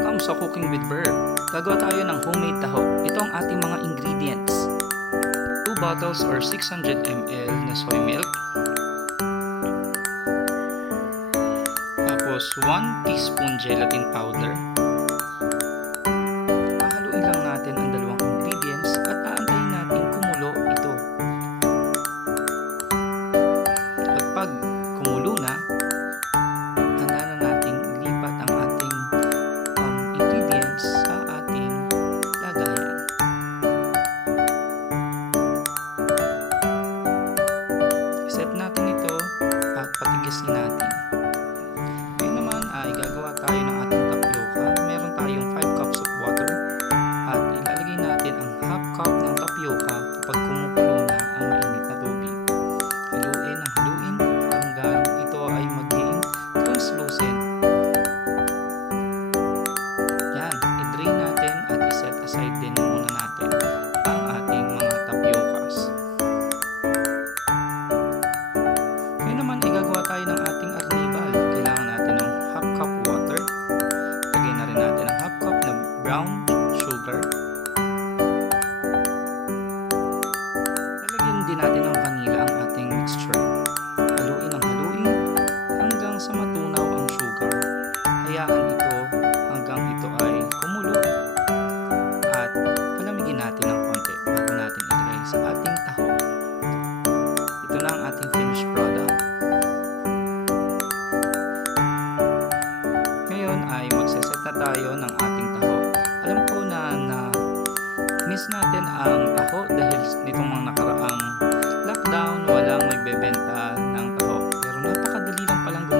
Welcome sa Cooking with Ver. Gagawa tayo ng homemade taho. Ito ang ating mga ingredients. 2 bottles or 600 ml na soy milk. Tapos 1 teaspoon gelatin powder. Hahaluin lang natin ang dalawang ingredients at aantayin natin kumulo ito. At pag kumulo na, handa na natin ilipat ang ating ingredients sa ating lagayan. Set natin ito at patigasin natin. Ngayon naman ay gagawa tayo ng ating tapioca. Meron tayong 5 cups of water at ilalagay natin ang half cup ng tapioca kapag kumukulo na ang mainit na tubig. Haluin ang haluin hanggang ito ay maging translucent. Yan, i-drain natin at i-set aside din muna natin ang ating mga tapiocas. Ngayon naman ay gagawa tayo ng ating arnibal. Kailangan natin ng half cup water. Lagay na rin natin ang half cup na brown sugar. Lalagyan din natin ng vanilla ang ating mixture. Haluin ang haluin hanggang sa matunaw ang sugar. Hayaan ito hanggang ito ay kumulo at palamigin natin ng konti bago natin ilagay sa ating taho. Ito na ang ating finished product. Ngayon ay magsaset na tayo ng ating taho. Alam ko na miss natin ang taho dahil nitong mga nakaraang lockdown walang magbebenta ng taho. Pero napakadali lang palang gumawa